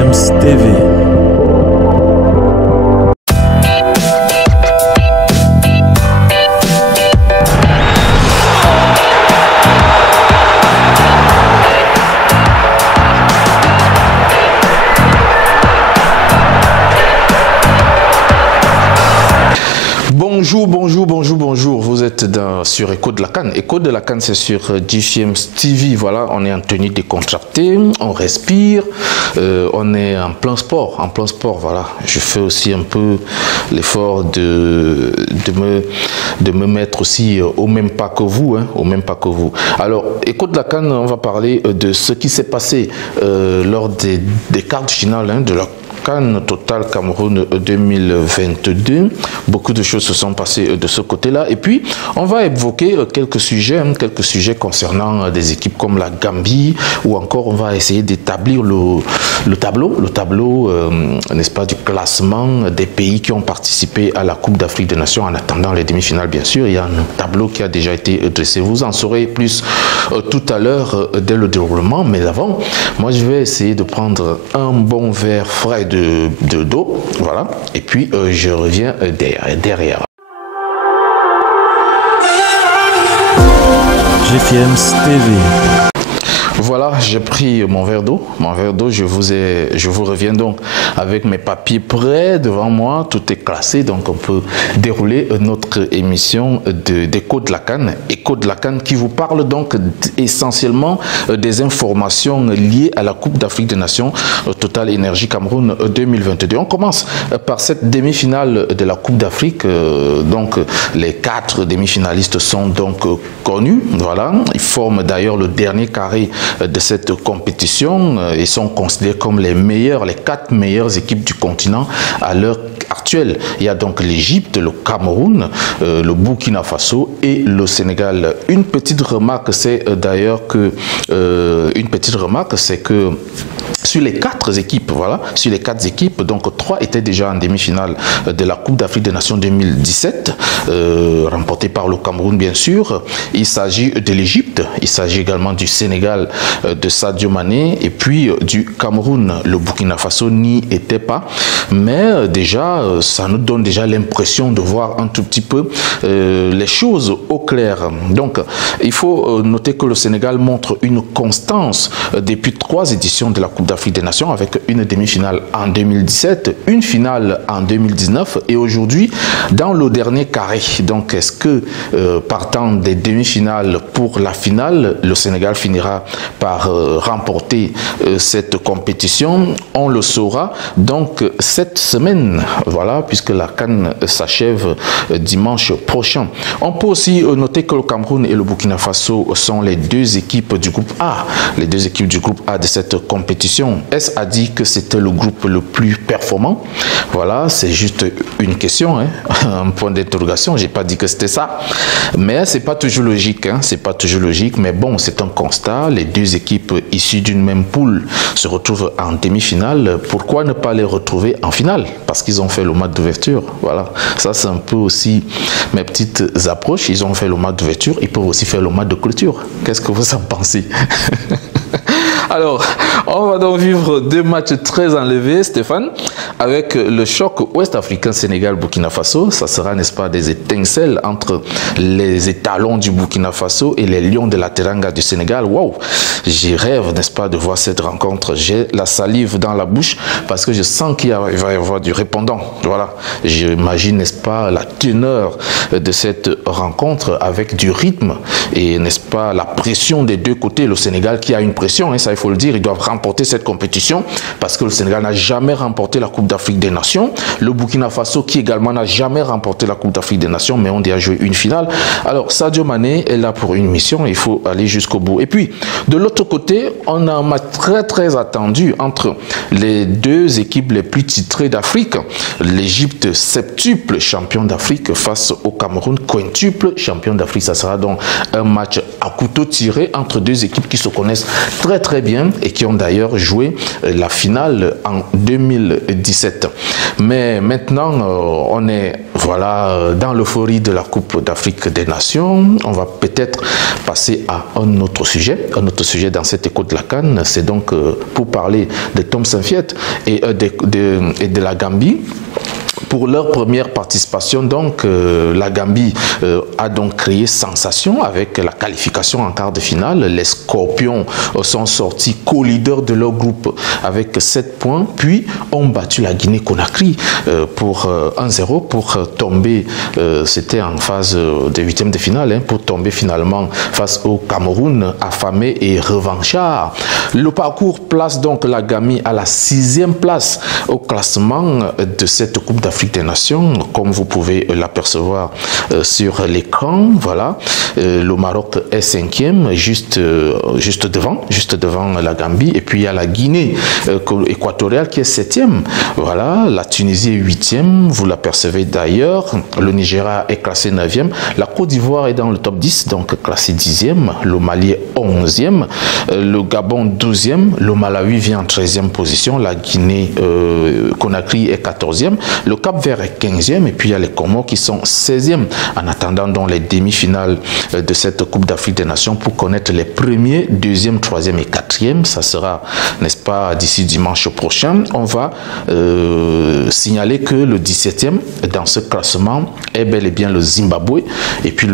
GFM's TV. Bonjour, vous êtes sur Écho de la Cannes. Écho de la Cannes, c'est sur GFM's TV. Voilà, on est en tenue décontractée, on respire, on est en plein sport, voilà. Je fais aussi un peu l'effort de me mettre aussi au même pas que vous, Alors, Écho de la Cannes, on va parler de ce qui s'est passé lors des quarts de finale de la Cannes Total Cameroun 2022. Beaucoup de choses se sont passées de ce côté-là. Et puis, on va évoquer quelques sujets concernant des équipes comme la Gambie, ou encore on va essayer d'établir le tableau, n'est-ce pas, du classement des pays qui ont participé à la Coupe d'Afrique des Nations en attendant les demi-finales, bien sûr. Il y a un tableau qui a déjà été dressé. Vous en saurez plus tout à l'heure dès le déroulement. Mais avant, moi, je vais essayer de prendre un bon verre frais d'eau, voilà, et puis je reviens derrière. GFM's TV. Voilà, j'ai pris mon verre d'eau. Je vous reviens donc avec mes papiers prêts devant moi. Tout est classé, donc on peut dérouler notre émission d'Écho de la Cannes. Écho de la Cannes qui vous parle donc essentiellement des informations liées à la Coupe d'Afrique des Nations Total Énergie Cameroun 2022. On commence par cette demi-finale de la Coupe d'Afrique. Donc les 4 demi-finalistes sont donc connus. Voilà, ils forment d'ailleurs le dernier carré de cette compétition et sont considérés comme les 4 meilleures équipes du continent à l'heure actuelle. Il y a donc l'Égypte, le Cameroun, le Burkina Faso et le Sénégal. Une petite remarque, c'est d'ailleurs que sur les 4 équipes, donc 3 étaient déjà en demi-finale de la Coupe d'Afrique des Nations 2017, remportée par le Cameroun, bien sûr. Il s'agit de l'Égypte, il s'agit également du Sénégal de Sadio Mané et puis du Cameroun. Le Burkina Faso n'y était pas, mais déjà, ça nous donne déjà l'impression de voir un tout petit peu les choses au clair. Donc, il faut noter que le Sénégal montre une constance depuis 3 éditions de la Coupe d'Afrique des Nations, avec une demi-finale en 2017, une finale en 2019 et aujourd'hui dans le dernier carré. Donc est-ce que partant des demi-finales pour la finale, le Sénégal finira par remporter cette compétition? On le saura donc cette semaine, voilà, puisque la CAN s'achève dimanche prochain. On peut aussi noter que le Cameroun et le Burkina Faso sont les 2 équipes du groupe A, de cette compétition. Est-ce à dire que c'était le groupe le plus performant? Voilà, c'est juste une question, un point d'interrogation. J'ai pas dit que c'était ça, mais c'est pas toujours logique, mais bon, c'est un constat. Les 2 équipes issues d'une même poule se retrouvent en demi-finale. Pourquoi ne pas les retrouver en finale? Parce qu'ils ont fait le match d'ouverture. Voilà, ça c'est un peu aussi mes petites approches. Ils ont fait le match d'ouverture, ils peuvent aussi faire le match de clôture. Qu'est-ce que vous en pensez? Alors, on va donc vivre 2 matchs très enlevés, Stéphane, avec le choc ouest-africain Sénégal-Burkina Faso. Ça sera, n'est-ce pas, des étincelles entre les étalons du Burkina Faso et les lions de la Teranga du Sénégal. Waouh, j'y rêve, n'est-ce pas, de voir cette rencontre. J'ai la salive dans la bouche parce que je sens qu'il va y avoir du répondant. Voilà, j'imagine, n'est-ce pas, la teneur de cette rencontre avec du rythme et, n'est-ce pas, la pression des 2 côtés. Le Sénégal qui a une pression, ça il faut le dire, ils doivent remporter cette compétition parce que le Sénégal n'a jamais remporté la Coupe d'Afrique des Nations. Le Burkina Faso qui également n'a jamais remporté la Coupe d'Afrique des Nations, mais on a joué une finale. Alors Sadio Mané est là pour une mission, il faut aller jusqu'au bout. Et puis de l'autre côté, on a un match très attendu entre les 2 équipes les plus titrées d'Afrique. L'Égypte, septuple champion d'Afrique, face au Cameroun, quintuple champion d'Afrique. Ça sera donc un match à couteau tiré entre 2 équipes qui se connaissent très bien et qui ont d'ailleurs d'ailleurs joué la finale en 2017. Mais maintenant, on est voilà, dans l'euphorie de la Coupe d'Afrique des Nations. On va peut-être passer à un autre sujet dans cette écho de la CAN. C'est donc pour parler de Tom Saintfiet et de la Gambie. Pour leur première participation, donc, la Gambie a donc créé sensation avec la qualification en quart de finale. Les Scorpions sont sortis co-leaders de leur groupe avec 7 points, puis ont battu la Guinée-Conakry pour 1-0 pour tomber, c'était en phase des huitièmes de finale, hein, pour tomber finalement face au Cameroun, affamé et revanchard. Le parcours place donc la Gambie à la 6e place au classement de cette Coupe d'Afrique des Nations, comme vous pouvez l'apercevoir sur l'écran. Voilà, le Maroc est 5e, juste devant la Gambie, et puis il y a la Guinée équatoriale qui est 7e. Voilà, la Tunisie est 8e, vous l'apercevez d'ailleurs. Le Nigeria est classé 9e, la Côte d'Ivoire est dans le top 10, donc classé 10e, le Mali est 11e, le Gabon 12e, le Malawi vient en 13e position, la Guinée Conakry est 14e, le Cap-Vert est 15e, et puis il y a les Comores qui sont 16e. En attendant donc les demi-finales de cette Coupe d'Afrique des Nations pour connaître les premiers, 2e, 3e et 4e, ça sera, n'est-ce pas, d'ici dimanche prochain. On va signaler que le 17e dans ce classement est bel et bien le Zimbabwe, et puis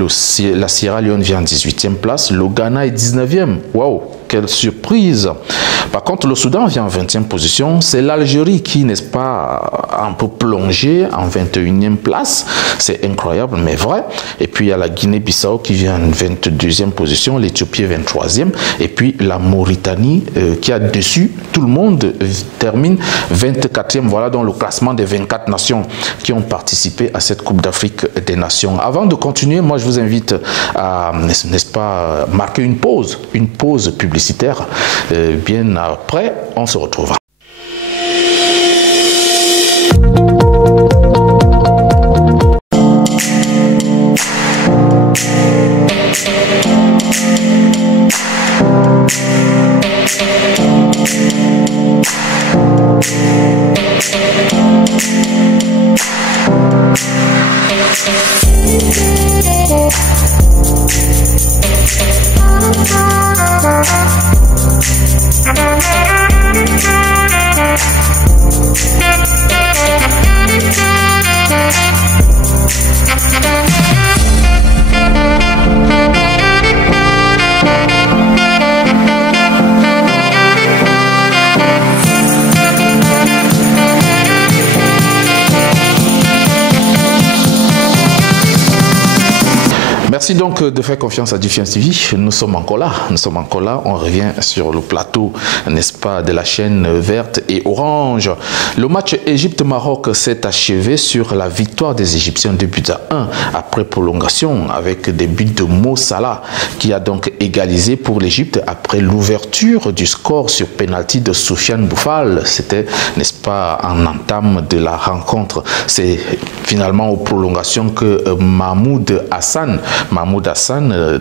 la Sierra Leone vient en 18e place, le Ghana est 19e. Waouh, quelle surprise! Par contre, le Soudan vient en 20e position. C'est l'Algérie qui, n'est-ce pas, un peu plongé en 21e place. C'est incroyable, mais vrai. Et puis, il y a la Guinée-Bissau qui vient en 22e position, l'Éthiopie 23e. Et puis, la Mauritanie qui a dessus. Tout le monde termine 24e. Voilà donc le classement des 24 nations qui ont participé à cette Coupe d'Afrique des Nations. Avant de continuer, moi, je vous invite à, n'est-ce pas, marquer une pause publicitaire. Bien après, on se retrouve. Merci donc de faire confiance à Defiance TV. Nous sommes encore là. On revient sur le plateau, n'est-ce pas, de la chaîne verte et orange. Le match Égypte-Maroc s'est achevé sur la victoire des Égyptiens 2-1 après prolongation avec des buts de Mo Salah qui a donc égalisé pour l'Égypte après l'ouverture du score sur penalty de Soufiane Boufal. C'était, n'est-ce pas, en entame de la rencontre. C'est finalement aux prolongations que Mahmoud Hassan,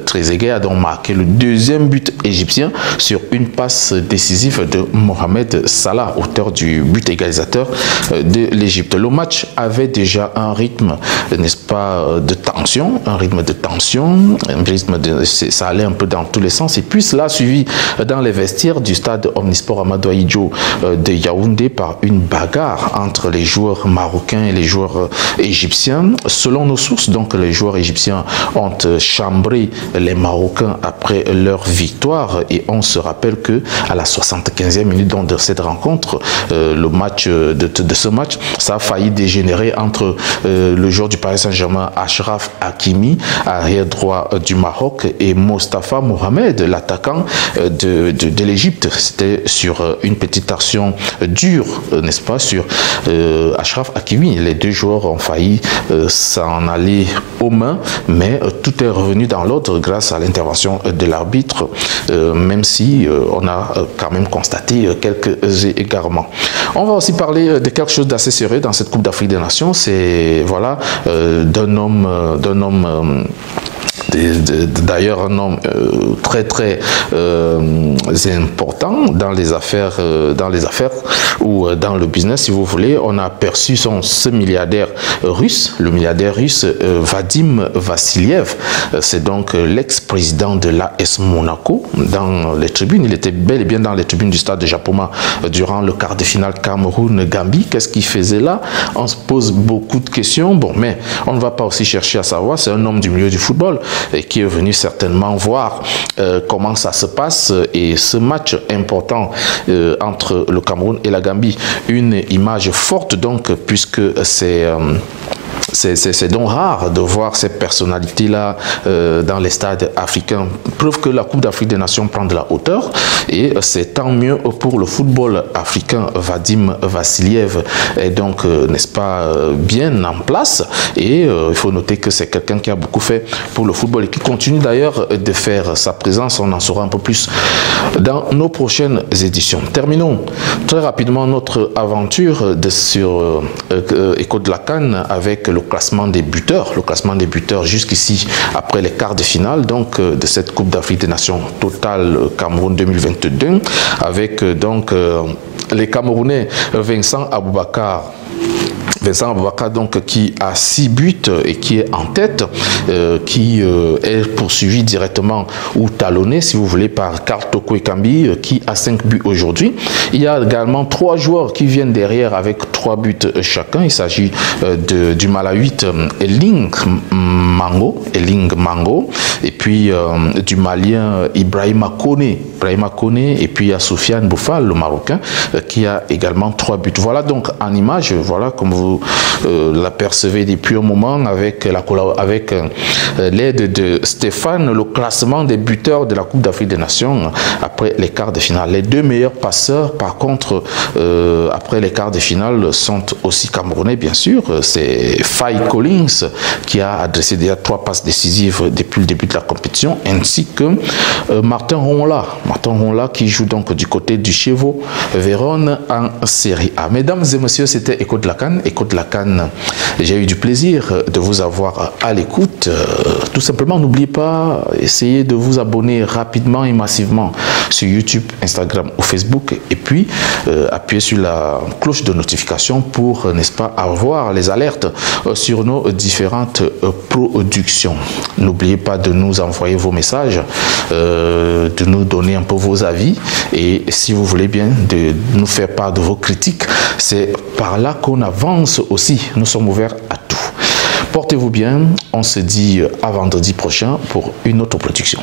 Trezeguet a donc marqué le deuxième but égyptien sur une passe décisive de Mohamed Salah, auteur du but égalisateur de l'Égypte. Le match avait déjà un rythme, n'est-ce pas, de tension, ça allait un peu dans tous les sens, et puis cela suivi dans les vestiaires du stade Omnisport Amadou Ahidjo de Yaoundé par une bagarre entre les joueurs marocains et les joueurs égyptiens. Selon nos sources, donc, les joueurs égyptiens ont chambré les Marocains après leur victoire, et on se rappelle que à la 75e minute donc, de cette rencontre, le match de ce match, ça a failli dégénérer entre le joueur du Paris Saint-Germain Achraf Hakimi, arrière droit du Maroc, et Mostafa Mohamed, l'attaquant de l'Égypte. C'était sur une petite action dure, n'est-ce pas, sur Achraf Hakimi. Les deux joueurs ont failli s'en aller aux mains, mais tout est revenu dans l'ordre grâce à l'intervention de l'arbitre, même si on a quand même constaté quelques égarements. On va aussi parler de quelque chose d'assez sérieux dans cette Coupe d'Afrique des Nations. C'est voilà, d'un homme d'ailleurs un homme très important dans les affaires ou dans le business, si vous voulez. On a aperçu ce milliardaire russe, le milliardaire russe Vadim Vassiliev. C'est donc l'ex-président de l'AS Monaco. Dans les tribunes, il était bel et bien dans les tribunes du stade de Japoma durant le quart de finale Cameroun-Gambie. Qu'est-ce qu'il faisait là? On se pose beaucoup de questions. Bon, mais on ne va pas aussi chercher à savoir. C'est un homme du milieu du football qui est venu certainement voir comment ça se passe, et ce match important entre le Cameroun et la Gambie, une image forte donc, puisque c'est donc rare de voir ces personnalités-là dans les stades africains. Preuve que la Coupe d'Afrique des Nations prend de la hauteur, et c'est tant mieux pour le football africain. Vadim Vassiliev est donc, n'est-ce pas, bien en place, et il faut noter que c'est quelqu'un qui a beaucoup fait pour le football et qui continue d'ailleurs de faire sa présence. On en saura un peu plus dans nos prochaines éditions. Terminons très rapidement notre aventure sur Écho de la CAN avec le classement des buteurs. Le classement des buteurs jusqu'ici après les quarts de finale donc de cette Coupe d'Afrique des Nations Total Cameroun 2022, avec donc les Camerounais Vincent Aboubakar donc, qui a 6 buts et qui est en tête, qui est poursuivi directement ou talonné, si vous voulez, par Karl Toko Ekambi, qui a 5 buts aujourd'hui. Il y a également 3 joueurs qui viennent derrière avec 3 buts chacun. Il s'agit du Malawite Eling Mango, et puis du Malien Ibrahima Kone, et puis il y a Soufiane Boufal, le Marocain, qui a également 3 buts. Voilà donc en image, voilà comme vous l'apercevez depuis un moment avec l'aide de Stéphane, le classement des buteurs de la Coupe d'Afrique des Nations après les quarts de finale. Les 2 meilleurs passeurs, par contre, après les quarts de finale, sont aussi camerounais, bien sûr. C'est Faye Collins qui a adressé déjà 3 passes décisives depuis le début de la compétition, ainsi que Martin Ronla qui joue donc du côté du Chievo Vérone en Série A. Mesdames et messieurs, c'était Écho de la CAN. Écho de la CAN, j'ai eu du plaisir de vous avoir à l'écoute. Tout simplement, n'oubliez pas, essayez de vous abonner rapidement et massivement sur YouTube, Instagram ou Facebook, et puis appuyez sur la cloche de notification pour, n'est-ce pas, avoir les alertes sur nos différentes productions. N'oubliez pas de nous envoyer vos messages, de nous donner un peu vos avis, et si vous voulez bien de nous faire part de vos critiques, c'est par là qu'on avance aussi. Nous sommes ouverts à tout. Portez-vous bien. On se dit à vendredi prochain pour une autre production.